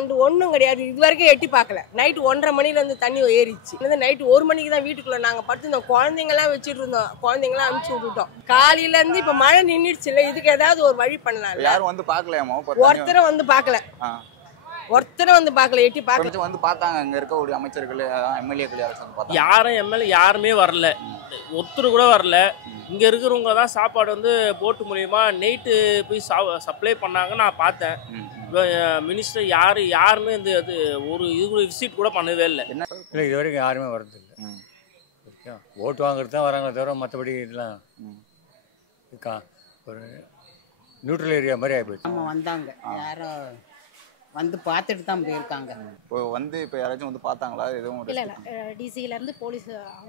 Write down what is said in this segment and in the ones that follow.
Advertisement ஒன்றும் கிடையாது. இது வரைக்கும் எட்டி பார்க்கல. நைட்டு 1:30 மணிலேருந்து தண்ணி ஏறிச்சு. நைட்டு 1 மணிக்கு தான் வீட்டுக்குள்ளே நாங்கள் படுத்துருந்தோம். குழந்தைங்களாம் வச்சுட்டு இருந்தோம். குழந்தைங்களாம் அனுப்பிச்சு விட்டுட்டோம். காலையிலேருந்து இப்போ மழை நின்றுடுச்சு இல்லை, இதுக்கு ஏதாவது ஒரு வழி பண்ணலாம். யாரும் வந்து பார்க்கலையாமோ? ஒருத்தரும் வந்து பார்க்கல. ஒருத்தரும் வந்து பார்க்கல, எட்டி பார்க்க வந்து பார்த்தாங்க. அங்கே இருக்கக்கூடிய அமைச்சர்கள் எம்எல்ஏக்கள் யாரும் வந்து பார்த்தாங்க? யாரும் எம்எல்ஏ யாருமே வரல, ஒருத்தர் கூட வரல. இங்கே இருக்கிறவங்க தான் சாப்பாடு வந்து போட்டு மூலியமா நைட்டு போய் சப்ளை பண்ணாங்க. நான் பார்த்தேன். மினிஸ்டர் யாருமே இந்த அது ஒரு இது விசிட் கூட பண்ணவே இல்லை. இல்லை, இது வரைக்கும் யாருமே வரதில்லை. ஓட்டு வாங்குறது தான் வராங்களே தவிர மற்றபடி இதெல்லாம் ஒரு நியூட்ரல் ஏரியா மாதிரி ஆகிப்போச்சு. நம்ம வந்தாங்க, யாரும் வந்து பார்த்துட்டு தான் போயிருக்காங்க. இப்போ யாராச்சும் வந்து பார்த்தாங்களா? எதுவும் இல்லை இல்லை, டிசியிலேருந்து போலீஸ்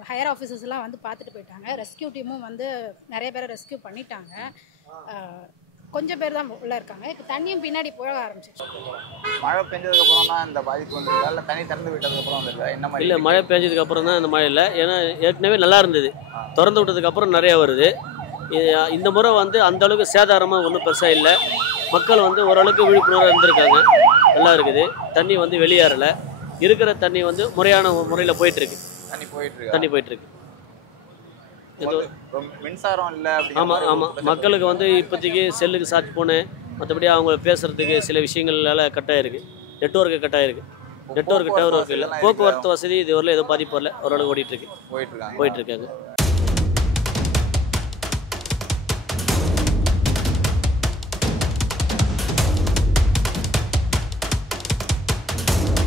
ஹையர் ஆஃபீஸர்ஸ்லாம் வந்து பார்த்துட்டு போயிட்டாங்க. ரெஸ்கியூ டீமும் வந்து நிறைய பேரை ரெஸ்கியூ பண்ணிட்டாங்க. கொஞ்சம் பேர் தான் உள்ளே இருக்காங்க. இப்போ தண்ணியும் பின்னாடி போக ஆரம்பிச்சிச்சு. மழை பெஞ்சதுக்கு அப்புறம் தான் இந்த பாதிப்பு வந்துருக்கா இல்லை தண்ணி திறந்து விட்டதுக்கு அப்புறம் வந்துருக்கா? என்ன மாதிரி? இல்லை, மழை பெஞ்சதுக்கு அப்புறம் தான் இந்த மழை இல்லை. ஏன்னா ஏற்கனவே நல்லா இருந்தது, திறந்து விட்டதுக்கு அப்புறம் நிறையா வருது. இந்த முறை வந்து அந்த அளவுக்கு சேதாரமாக ஒன்றும் பெருசாக இல்லை. மக்கள் வந்து ஓரளவுக்கு விழிப்புணர்வாக இருந்திருக்காங்க. நல்லா இருக்குது. தண்ணி வந்து வெளியேறலை. இருக்கிற தண்ணி வந்து முறையான முறையில் போயிட்டுருக்கு. தண்ணி போயிட்டுருக்கு. மின்சாரம் இல்லை. ஆமாம் ஆமாம், மக்களுக்கு வந்து இப்போதைக்கு செல்லுக்கு சார்ஜ் போனேன். மற்றபடி அவங்க பேசுகிறதுக்கு சில விஷயங்களால கட்டாயிருக்கு. நெட்வொர்க்கு கட்டாயிருக்கு. நெட்வொர்க் டவர் ஒர்க் இல்லை. போக்குவரத்து வசதி இது வரல எதுவும் பாதிப்பு வரல. ஓரளவுக்கு போயிட்டுருக்காங்க.